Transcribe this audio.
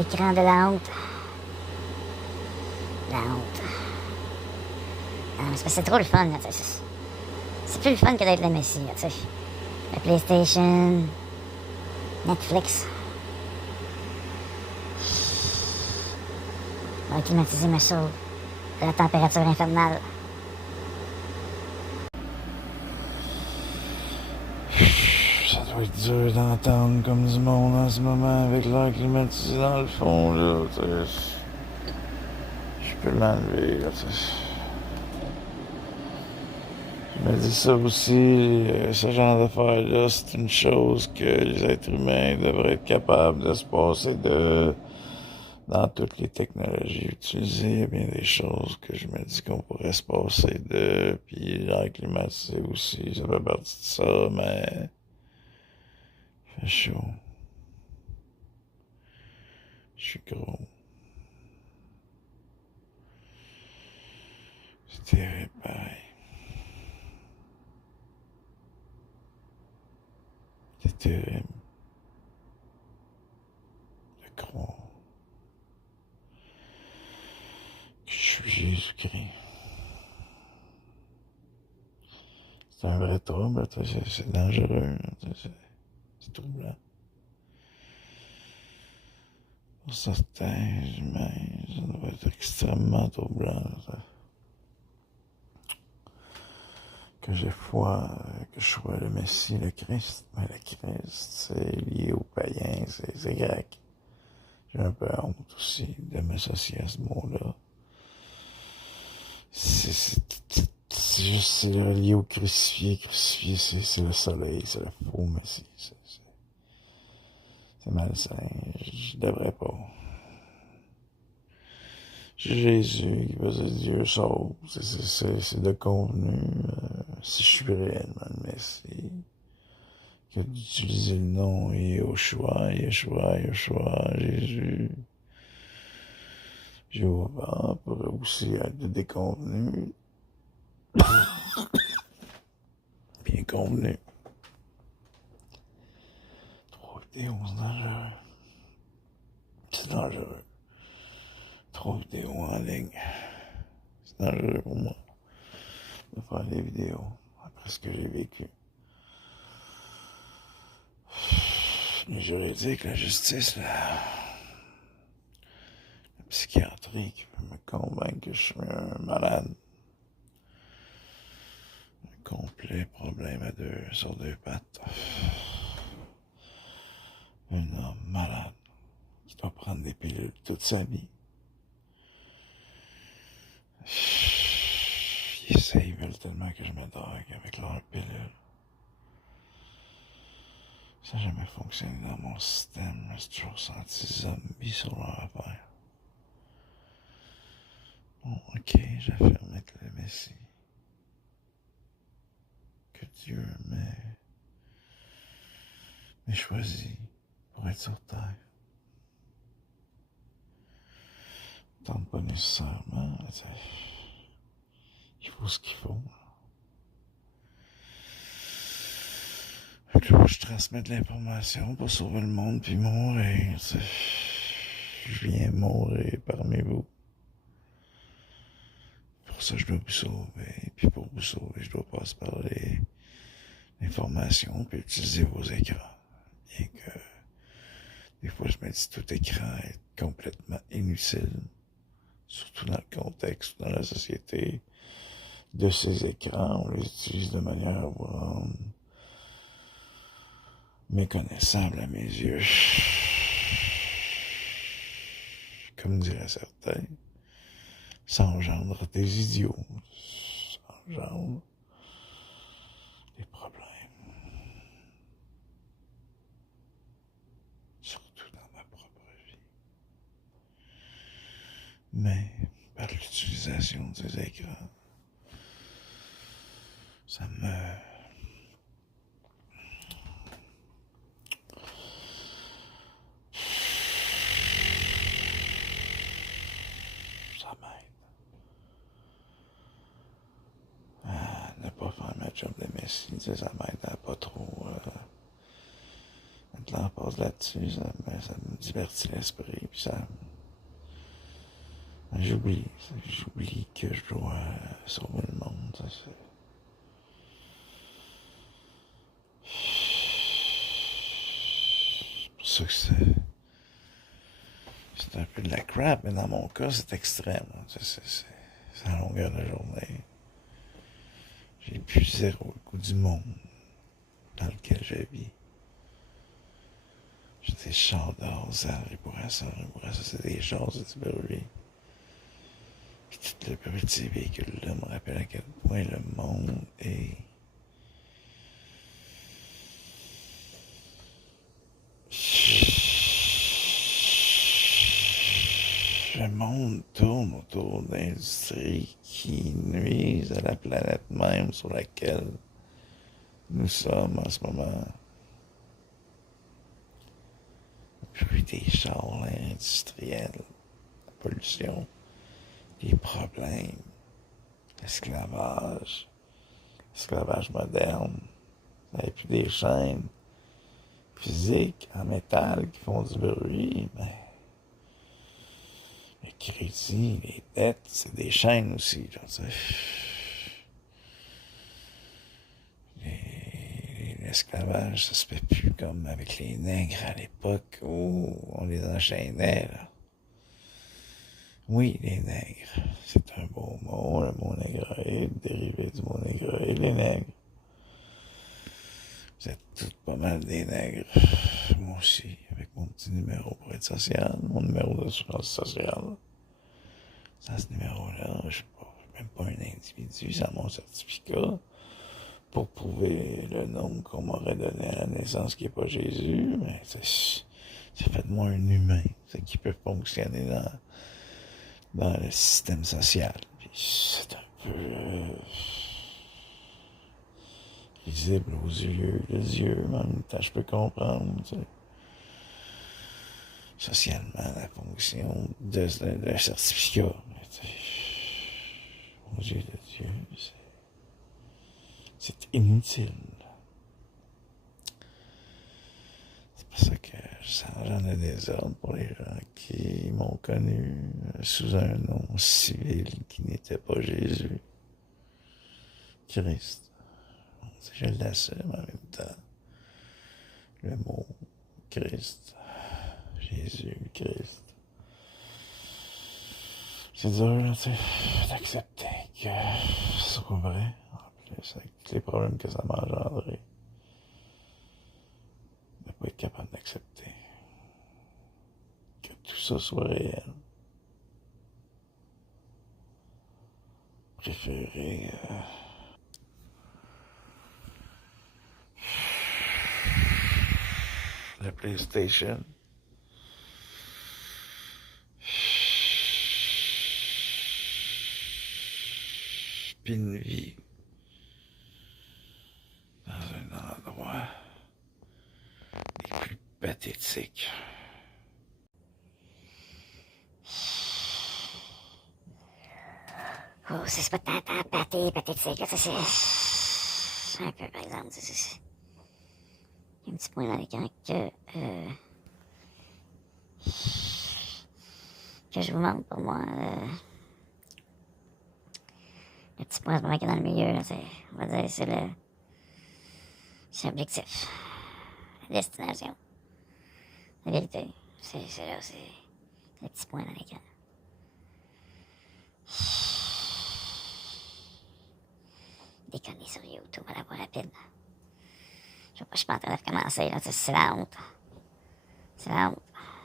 l'écran de la honte. La honte. Ah, mais c'est trop le fun, là, tu sais. C'est plus le fun que d'être le Messi, là, tu sais. La PlayStation, Netflix. On va climatiser ma sauve de la température infernale. Ça doit être dur d'entendre comme du monde en ce moment avec l'air climatisé dans le fond, là, tu sais. Je peux l'enlever, là, tu sais. Je me dis ça aussi, ce genre d'affaires-là, c'est une chose que les êtres humains devraient être capables de se passer de... Dans toutes les technologies utilisées, il y a bien des choses que je me dis qu'on pourrait se passer de, puis l'air climatisé aussi, ça fait partie de ça, mais... Il fait chaud. Je suis gros. C'est terrible, pareil. C'est terrible de croire que je suis Jésus-Christ. C'est un vrai trouble, c'est dangereux, c'est troublant. Pour certains humains, ça doit être extrêmement troublant. Ça. Que j'ai foi, que je sois le Messie, le Christ. Mais le Christ, c'est lié aux païens, c'est grec. J'ai un peu honte aussi de m'associer à ce mot-là. C'est juste, c'est relié au crucifié. Crucifié, c'est le soleil, c'est le faux Messie. C'est malsain, je devrais pas. Jésus qui faisait Dieu sauve, c'est de convenu, si je suis réellement le Messie, que d'utiliser le nom Yeshua, Jésus, Jéhovah, pourrait aussi être de déconvenu, bien convenu. Trop vidéos, c'est dangereux. C'est dangereux. Trop de vidéos en ligne. C'est dangereux pour moi de faire des vidéos après ce que j'ai vécu. Le juridique, la justice, la psychiatrie qui peut me convaincre que je suis un malade. Un complet problème sur deux pattes. Un homme malade qui doit prendre des pilules toute sa vie. Ils veulent tellement que je me drogue avec leurs pilules. Ça n'a jamais fonctionné dans mon système. J'ai toujours senti zombie sur leur affaire. Bon, ok, j'affirme être le Messie. Que Dieu m'ait choisi pour être sur terre. Tente pas nécessairement. Il faut ce qu'il faut. Je transmets de l'information pour sauver le monde puis mourir. Je viens mourir parmi vous. Pour ça, je dois vous sauver. Puis pour vous sauver, je dois passer par l'information puis utiliser vos écrans. Bien que des fois, je me dis tout écran est complètement inutile. Surtout dans le contexte, dans la société de ces écrans. On les utilise de manière à vous rendre méconnaissable à mes yeux. Comme diraient certains, ça engendre des idiots. Ça engendre des problèmes. Surtout dans ma propre vie. Mais, par l'utilisation de ces écrans, ça m'aide. Ne pas faire ma job de Messi, ça m'aide à pas trop temps passe là-dessus, ça me divertit l'esprit, puis ça... J'oublie que je dois sauver le monde, ça, c'est pour ça que c'est un peu de la crap, mais dans mon cas, c'est extrême. C'est à la longueur de la journée. J'ai plus zéro le goût du monde dans lequel je vis. J'ai des chars dehors, ça, c'est des chars, c'est du bruit. Puis tout le bruit de ces véhicules-là me rappelle à quel point le monde est... Le monde tourne autour d'industries qui nuisent à la planète même sur laquelle nous sommes en ce moment. Le bruit des chars industriels, la pollution, les problèmes, l'esclavage moderne. Il n'y a plus des chaînes physiques en métal qui font du bruit, mais le crédit, les dettes, c'est des chaînes aussi. L'esclavage, ça se fait plus comme avec les nègres à l'époque où on les enchaînait, là. Oui, les nègres, c'est un beau mot, le mot négroïde, dérivé du mot négroïde, les nègres. Vous êtes tous pas mal des nègres. Moi aussi, avec mon petit numéro pour être social, mon numéro d'assurance sociale. Sans ce numéro-là, je suis même pas un individu, sans mon certificat, pour prouver le nom qu'on m'aurait donné à la naissance qui n'est pas Jésus, mais ça fait de moi un humain, c'est qui peut fonctionner dans le système social. Puis c'est un peu visible aux yeux, les yeux, mais en même temps, je peux comprendre, tu sais. Socialement, la fonction de certificat, tu sais, aux yeux de Dieu, c'est inutile. C'est pour ça que j'en ai des ordres pour les gens qui m'ont connu sous un nom civil qui n'était pas Jésus. Christ. Je l'assume en même temps. Le mot Christ. Jésus, Christ. C'est dur, tu sais, d'accepter que ce soit vrai, en plus, avec tous les problèmes que ça m'a engendré. De pas être capable d'accepter que tout ça soit réel. Préférer la PlayStation. Puis une vie dans un endroit des plus pathétiques. Oh, c'est pas tant pathétique, là, c'est un peu, par exemple, il y a un petit point dans l'écran que je vous montre pour moi, le petit point qui est dans le milieu, là, on va dire, c'est l'objectif, la destination, la vérité, c'est là, c'est le petit point dans l'écran. Déconner sur YouTube à la voie rapide. Je suis pas en train de recommencer, là, c'est la honte. C'est la honte.